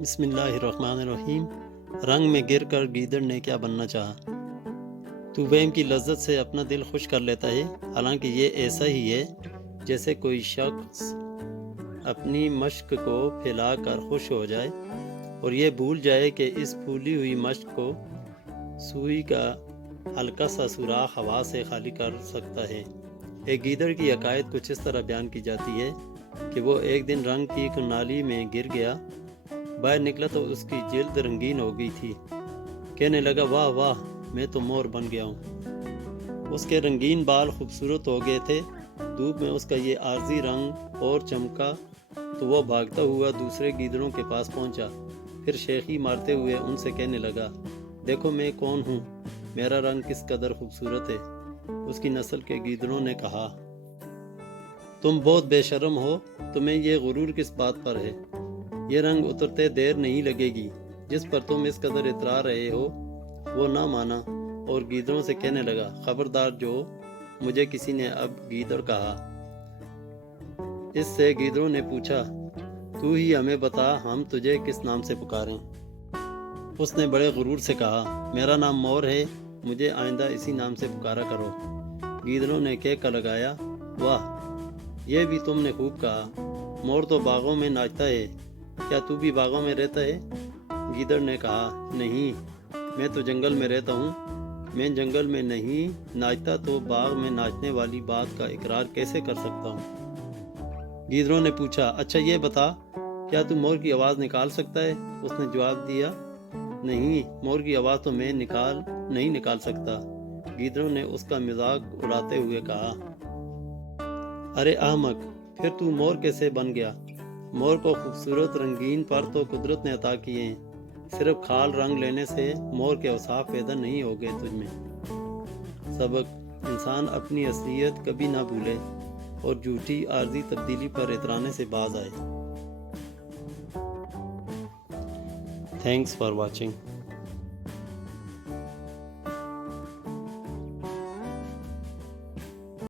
بسم اللہ الرحمن الرحیم۔ رنگ میں گر کر گیدڑ نے کیا بننا چاہا؟ تو وہم کی لذت سے اپنا دل خوش کر لیتا ہے، حالانکہ یہ ایسا ہی ہے جیسے کوئی شخص اپنی مشق کو پھیلا کر خوش ہو جائے اور یہ بھول جائے کہ اس پھولی ہوئی مشق کو سوئی کا ہلکا سا سوراخ ہوا سے خالی کر سکتا ہے۔ ایک گیدڑ کی عقائد کچھ اس طرح بیان کی جاتی ہے کہ وہ ایک دن رنگ کی نالی میں گر گیا، باہر نکلا تو اس کی جلد رنگین ہو گئی تھی۔ کہنے لگا، واہ واہ، میں تو مور بن گیا ہوں۔ اس کے رنگین بال خوبصورت ہو گئے تھے۔ دھوپ میں اس کا یہ عارضی رنگ اور چمکا تو وہ بھاگتا ہوا دوسرے گیدڑوں کے پاس پہنچا، پھر شیخی مارتے ہوئے ان سے کہنے لگا، دیکھو میں کون ہوں، میرا رنگ کس قدر خوبصورت ہے۔ اس کی نسل کے گیدڑوں نے کہا، تم بہت بے شرم ہو، تمہیں یہ غرور کس بات پر ہے؟ یہ رنگ اترتے دیر نہیں لگے گی۔ جس پر تم اس قدر اترا رہے ہو وہ نہ مانا اور گیدڑوں سے کہنے لگا، خبردار جو مجھے کسی نے اب گیدڑ کہا۔ اس سے گیدڑوں نے پوچھا، تو ہی ہمیں بتا، ہم تجھے کس نام سے پکاریں؟ اس نے بڑے غرور سے کہا، میرا نام مور ہے، مجھے آئندہ اسی نام سے پکارا کرو۔ گیدڑوں نے کہہ لگایا، واہ، یہ بھی تم نے خوب کہا، مور تو باغوں میں ناچتا ہے، کیا تو بھی باغوں میں رہتا ہے؟ گیدڑ نے کہا، نہیں، میں تو جنگل میں رہتا ہوں۔ میں جنگل میں نہیں ناچتا تو باغ میں ناچنے والی بات کا اقرار کیسے کر سکتا ہوں؟ گیدڑوں نے پوچھا، اچھا یہ بتا، کیا تو مور کی آواز نکال سکتا ہے؟ اس نے جواب دیا، نہیں، مور کی آواز تو میں نہیں نکال سکتا۔ گیدڑوں نے اس کا مذاق اڑاتے ہوئے کہا، ارے احمق، پھر تو مور کیسے بن گیا؟ مور کو خوبصورت رنگین پر تو قدرت نے عطا کیے ہیں، صرف کھال رنگ لینے سے مور کے اوصاف پیدا نہیں ہو گئے تجھ میں۔ سبق: انسان اپنی اصلیت کبھی نہ بھولے اور جھوٹی عارضی تبدیلی پر اترانے سے باز آئے۔ Thanks for watching.